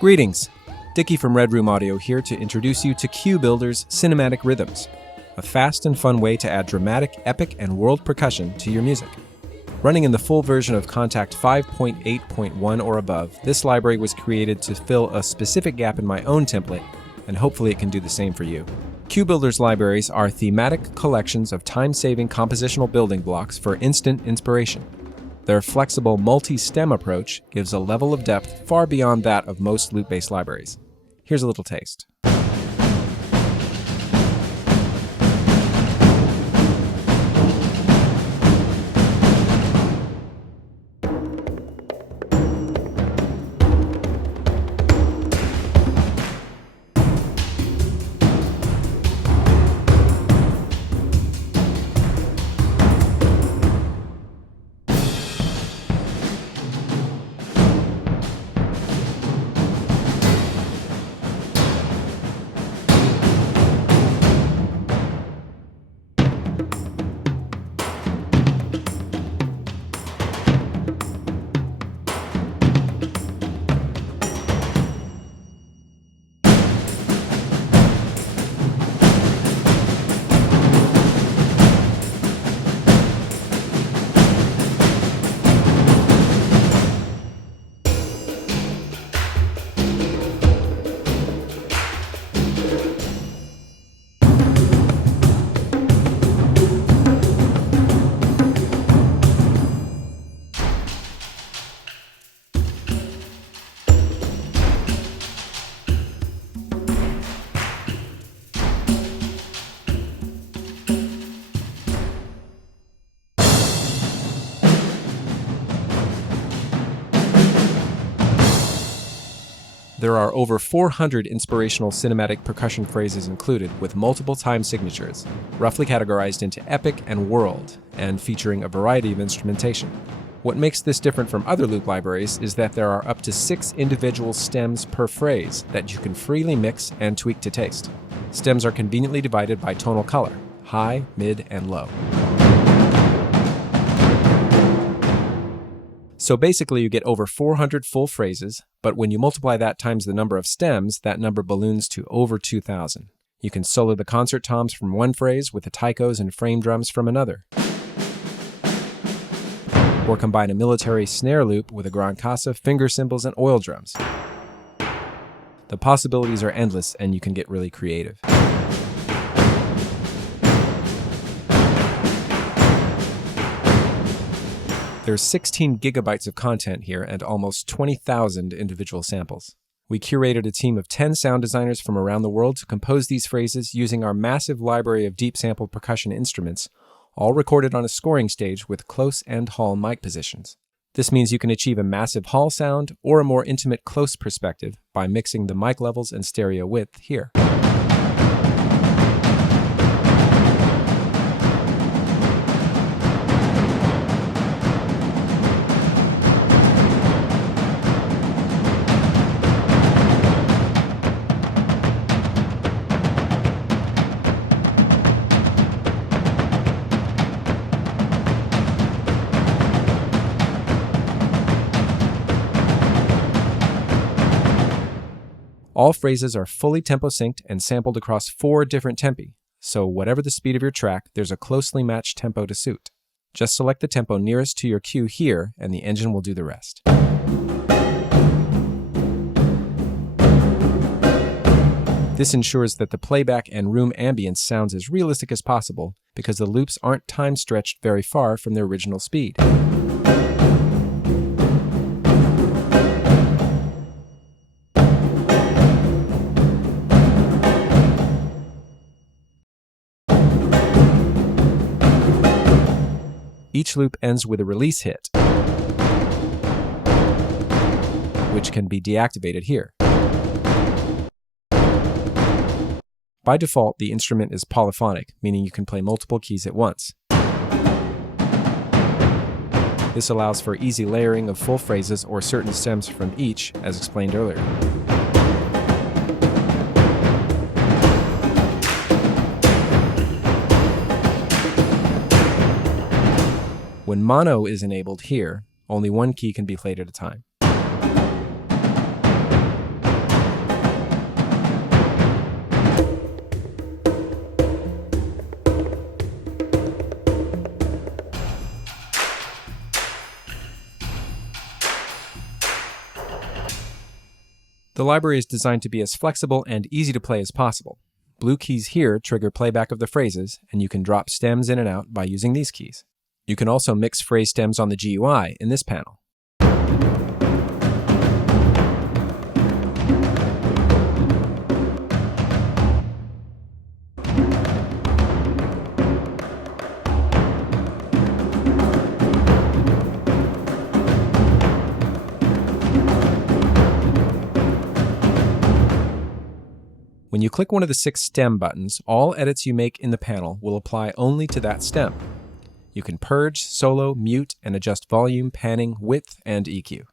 Greetings! Dickie from Red Room Audio here to introduce you to QBuilder's Cinematic Rhythms, a fast and fun way to add dramatic, epic, and world percussion to your music. Running in the full version of Kontakt 5.8.1 or above, this library was created to fill a specific gap in my own template, and hopefully it can do the same for you. QBuilder's libraries are thematic collections of time-saving compositional building blocks for instant inspiration. Their flexible multi-stem approach gives a level of depth far beyond that of most loop-based libraries. Here's a little taste. There are over 400 inspirational cinematic percussion phrases included, with multiple time signatures, roughly categorized into epic and world, and featuring a variety of instrumentation. What makes this different from other loop libraries is that there are up to 6 individual stems per phrase that you can freely mix and tweak to taste. Stems are conveniently divided by tonal color, high, mid, and low. So basically you get over 400 full phrases, but when you multiply that times the number of stems, that number balloons to over 2,000. You can solo the concert toms from one phrase with the taikos and frame drums from another. Or combine a military snare loop with a gran casa, finger cymbals, and oil drums. The possibilities are endless and you can get really creative. There's 16 gigabytes of content here and almost 20,000 individual samples. We curated a team of 10 sound designers from around the world to compose these phrases using our massive library of deep sampled percussion instruments, all recorded on a scoring stage with close and hall mic positions. This means you can achieve a massive hall sound or a more intimate close perspective by mixing the mic levels and stereo width here. All phrases are fully tempo synced and sampled across 4 different tempi, so whatever the speed of your track, there's a closely matched tempo to suit. Just select the tempo nearest to your cue here, and the engine will do the rest. This ensures that the playback and room ambience sounds as realistic as possible because the loops aren't time stretched very far from their original speed. Each loop ends with a release hit, which can be deactivated here. By default, the instrument is polyphonic, meaning you can play multiple keys at once. This allows for easy layering of full phrases or certain stems from each, as explained earlier. When mono is enabled here, only one key can be played at a time. The library is designed to be as flexible and easy to play as possible. Blue keys here trigger playback of the phrases, and you can drop stems in and out by using these keys. You can also mix phrase stems on the GUI in this panel. When you click one of the 6 stem buttons, all edits you make in the panel will apply only to that stem. You can purge, solo, mute, and adjust volume, panning, width, and EQ.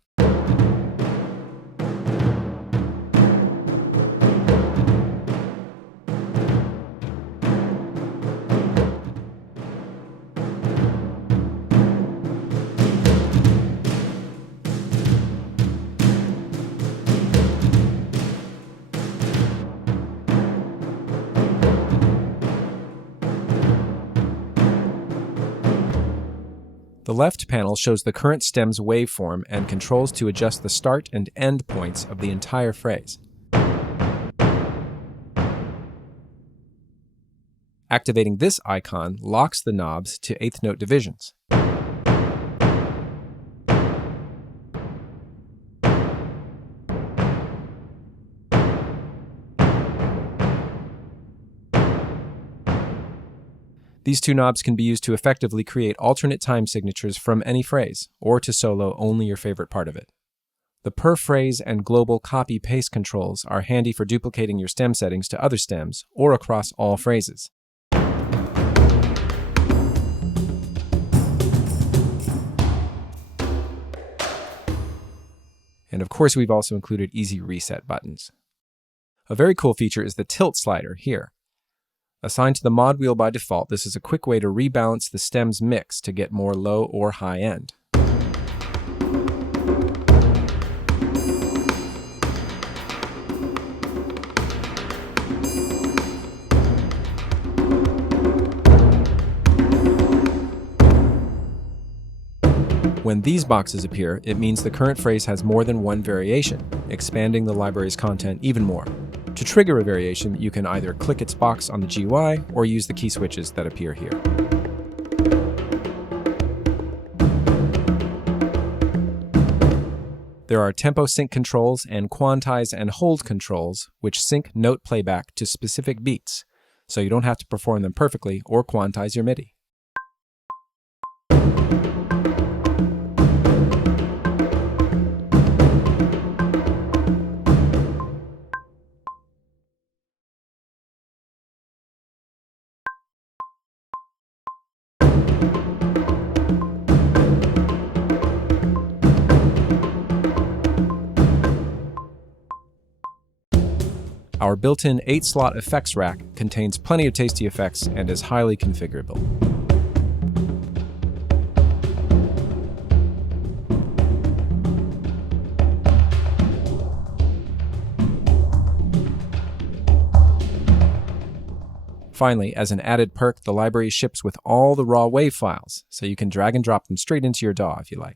The left panel shows the current stem's waveform and controls to adjust the start and end points of the entire phrase. Activating this icon locks the knobs to eighth note divisions. These 2 knobs can be used to effectively create alternate time signatures from any phrase, or to solo only your favorite part of it. The per phrase and global copy-paste controls are handy for duplicating your stem settings to other stems or across all phrases. And of course, we've also included easy reset buttons. A very cool feature is the tilt slider here. Assigned to the mod wheel by default, this is a quick way to rebalance the stem's mix to get more low or high end. When these boxes appear, it means the current phrase has more than one variation, expanding the library's content even more. To trigger a variation, you can either click its box on the GUI or use the key switches that appear here. There are tempo sync controls and quantize and hold controls, which sync note playback to specific beats, so you don't have to perform them perfectly or quantize your MIDI. Our built-in 8-slot effects rack contains plenty of tasty effects and is highly configurable. Finally, as an added perk, the library ships with all the raw WAV files, so you can drag and drop them straight into your DAW if you like.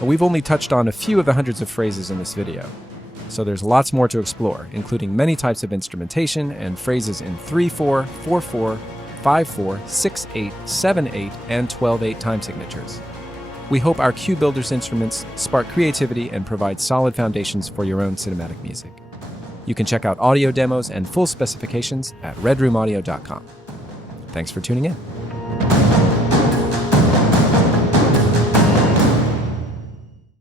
We've only touched on a few of the hundreds of phrases in this video, so there's lots more to explore, including many types of instrumentation and phrases in 3/4, 4/4, 5/4, 6/8, 7/8, and 12/8 time signatures. We hope our Cue Builders instruments spark creativity and provide solid foundations for your own cinematic music. You can check out audio demos and full specifications at redroomaudio.com. Thanks for tuning in.